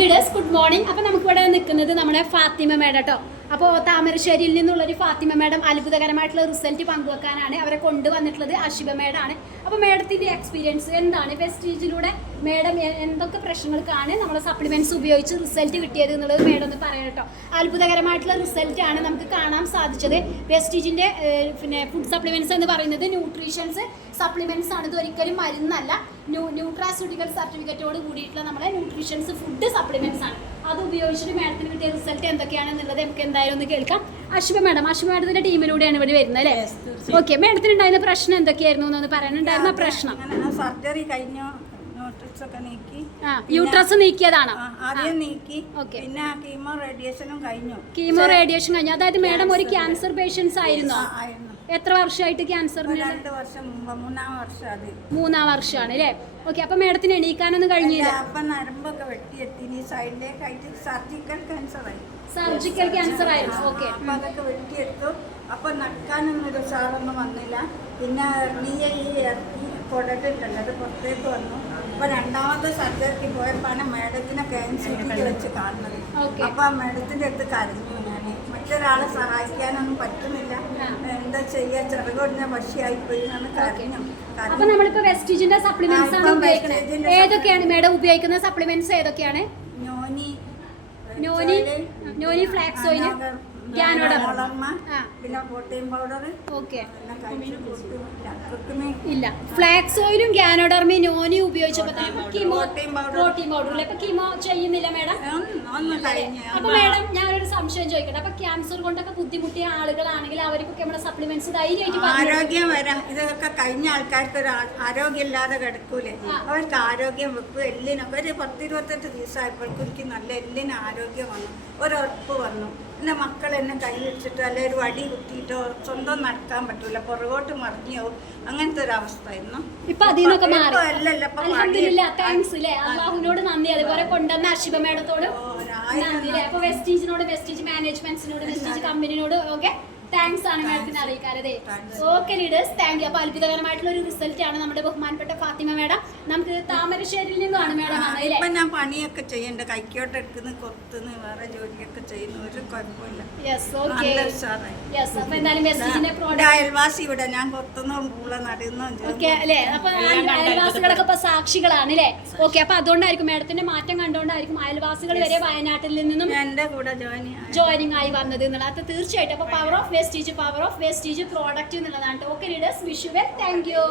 Leaders good morning. അപ്പോൾ നമുക്കിവിടെ നിൽക്കുന്നത് നമ്മുടെ ഫാത്തിമ മേഡം കേട്ടോ. അപ്പോൾ താമരശ്ശേരിയിൽ നിന്നുള്ളൊരു ഫാത്തിമ മേഡം അത്ഭുതകരമായിട്ടുള്ള റിസൾട്ട് പങ്കുവെക്കാനാണ് അവരെ കൊണ്ടുവന്നിട്ടുള്ളത്. അഷിബ മേഡമാണ്. അപ്പോൾ മേഡത്തിൻ്റെ എക്സ്പീരിയൻസ് എന്താണ്? വെസ്റ്റീജിലൂടെ മേഡം എന്തൊക്കെ പ്രശ്നങ്ങൾക്കാണ് നമ്മളെ സപ്ലിമെൻറ്റ്സ് ഉപയോഗിച്ച് റിസൾട്ട് കിട്ടിയത് എന്നുള്ളത് മേഡം ഒന്ന് പറയാം കേട്ടോ. അത്ഭുതകരമായിട്ടുള്ള റിസൾട്ടാണ് നമുക്ക് കാണാൻ സാധിച്ചത്. വെസ്റ്റീജിൻ്റെ പിന്നെ ഫുഡ് സപ്ലിമെൻറ്റ്സ് എന്ന് പറയുന്നത് ന്യൂട്രീഷൻസ് സപ്ലിമെൻറ്റ്സ് ആണ്. ഇത് ഒരിക്കലും മരുന്നല്ല. ന്യൂട്രാസ്യൂട്ടിക്കൽ സർട്ടിഫിക്കറ്റോട് കൂടിയിട്ടുള്ള നമ്മുടെ ന്യൂട്രീഷൻസ് ഫുഡ് സപ്ലിമെൻറ്റ്സ് ആണ്. അത് ഉപയോഗിച്ചിട്ട് മാഡത്തിന് കിട്ടിയ റിസൾട്ട് എന്തൊക്കെയാണെന്നുള്ളത് നമുക്ക് എന്തായാലും ഒന്ന് കേൾക്കാം. അശ്വ മാഡത്തിന്റെ ടീമിലൂടെയാണ് ഇവിടെ വരുന്നത് അല്ലേ? ഓക്കെ, മാഡത്തിന് ഉണ്ടായിരുന്ന പ്രശ്നം എന്തൊക്കെയായിരുന്നു എന്നൊന്ന് പറയാനുണ്ടായിരുന്ന പ്രശ്നം? സർജറി കഴിഞ്ഞു, യൂട്രസ് നീക്കിയതാണോ? ആദ്യം നീക്കി. പിന്നെ കീമോ റേഡിയേഷനും കഴിഞ്ഞു. കീമോ റേഡിയേഷൻ കഴിഞ്ഞു. അതായത് മാഡം ഒരു ക്യാൻസർ പേഷ്യൻസ് ആയിരുന്നോ? എത്ര വർഷമായിട്ട് ക്യാൻസറിന്? 2 വർഷം മുമ്പ്, 3-ാം വർഷം. അത് 3-ാം വർഷമാണ് അല്ലേ? ഓക്കെ, അപ്പൊ മാഡത്തിന് എണീക്കാനൊന്നും കഴിഞ്ഞില്ല? അപ്പൊ നരമ്പൊക്കെ വെട്ടിയെത്തി, സൈഡിലേക്കായിട്ട് സർജിക്കൽ ക്യാൻസർ ആയി. സർജിക്കൽ ക്യാൻസർ ആയിരുന്നു. ഓക്കെ, അപ്പൊ അതൊക്കെ വെട്ടിയെടുത്തു. അപ്പൊ നടക്കാനൊന്നും ഒരു ഉഷാറൊന്നും വന്നില്ല. പിന്നെ ഇറങ്ങി കുടലുണ്ടല്ലോ, അത് പുറത്തേക്ക് വന്നു. അപ്പൊ 2ാമത്തെ സർജറിക്ക് പോയപ്പോഴാണ് മാഡത്തിനെ ക്യാൻസർ വെച്ച് കാണുന്നത്. അപ്പൊ ആ മാഡത്തിന്റെ അടുത്ത് കരഞ്ഞു ഞാൻ. മറ്റൊരാളെ സഹായിക്കാനൊന്നും പറ്റുന്നില്ല, എന്താ ചെയ്യാ, ചെറുകൊടിഞ്ഞ പക്ഷിയായിപ്പോയി എന്നാണ് കരഞ്ഞു. അപ്പൊ നമ്മളിപ്പോ വെസ്റ്റീജിന്റെ സപ്ലിമെന്റ്സ് ആണ് ഉപയോഗിക്കുന്നത്. ഏതൊക്കെയാണ് മാഡം ഉപയോഗിക്കുന്ന സപ്ലിമെന്റ്സ്? ഏതൊക്കെയാണ്? നോനി ഫ്ലാക്സ് ഓയിൽ, പിന്നെ പ്രോട്ടീൻ പൗഡർ. ഓക്കെ, ഇല്ല ഫ്ലാക്സ് ഓയിലും ഗ്യാനോഡർമി നോനി ഉപയോഗിച്ചപ്പോ പ്രോട്ടീൻ പൗഡറിൽ ഇപ്പൊ കീമോ ചെയ്യുന്നില്ല മാഡം? അപ്പൊ മാഡം ഞാനൊരു സംശയം ചോദിക്കട്ടെ. അപ്പൊ ക്യാൻസർ കൊണ്ടൊക്കെ ബുദ്ധിമുട്ടിയ ആളുകളാണെങ്കിൽ അവർക്കൊക്കെ നമ്മുടെ സപ്ലിമെന്റ്സ് ധൈര്യമായിട്ട് ആരോഗ്യം വരാം. ഇതൊക്കെ കഴിഞ്ഞ ആൾക്കാർക്ക് ഒരു ആരോഗ്യമില്ലാതെ കിടക്കൂലേ, അവർക്ക് ആരോഗ്യം വെക്കും. എല്ലിനൊക്കെ ഒരു 10-28 ദിവസമായപ്പോഴേക്കും എനിക്ക് നല്ല എല്ലിന് ആരോഗ്യം വന്നു, ഒരുറപ്പ് വന്നു. എൻ്റെ മക്കൾ എന്നെ കൈ വെച്ചിട്ടോ അല്ലെ ഒരു വടി കുത്തിയിട്ടോ സ്വന്തം നടക്കാൻ പറ്റൂല, പുറകോട്ട് മറിഞ്ഞോ, അങ്ങനത്തെ ഒരു അവസ്ഥയായിരുന്നു. ഇപ്പൊ അതിനൊക്കെ അള്ളാഹുവിനോട് നന്ദി. അതുപോലെ കൊണ്ടുവന്ന അഷിബ മേഡത്തോട് നന്ദി. അപ്പൊ വെസ്റ്റീജിനോട്, വെസ്റ്റീജ് മാനേജ്മെന്റ്സിനോട്, വെസ്റ്റീജ് കമ്പനിനോട് ഒക്കെ താങ്ക്സ് ആണ് മാഡത്തിന് അറിയിക്കാറേ. Okay leaders, thank you. അപ്പോൾ അത്ഭുതകരമായിട്ടുള്ള ഒരു റിസൾട്ട് ആണ് നമ്മുടെ ബഹുമാനപ്പെട്ട ഫാത്തിമ മേഡം. നമുക്ക് താമരശ്ശേരിയിൽ നിന്നാണ് മേഡം വന്നത്. ഇപ്പൊ ഞാൻ പണിയൊക്കെ ചെയ്യണ്ട, കൈക്കോട്ട് എടുക്കുന്ന കൊത്തുന്ന വേറെ ജോലിയൊക്കെ ചെയ്യുന്ന ഒരു കുഴപ്പമില്ല. അയൽവാസി ഇവിടെ ഞാൻ കൊത്തുന്ന പൂള നടുന്നു. ഓക്കെ അല്ലേ? അപ്പൊ അയൽവാസികളൊക്കെ ഇപ്പൊ സാക്ഷികളാണ് അല്ലേ? ഓക്കെ, അപ്പൊ അതുകൊണ്ടായിരിക്കും മാഡത്തിന്റെ മാറ്റം കണ്ടുകൊണ്ടായിരിക്കും അയൽവാസികൾ വരെ വയനാട്ടിൽ നിന്നും എന്റെ കൂടെ ജോയിനിങ് ആയി വന്നത് എന്നുള്ളത്. അത് തീർച്ചയായിട്ടും അപ്പൊ പവർ ഓഫ് വെസ്റ്റീജ് പ്രോഡക്റ്റ് എന്നുള്ളതാണ്. Okay leaders, wish you well. Thank you.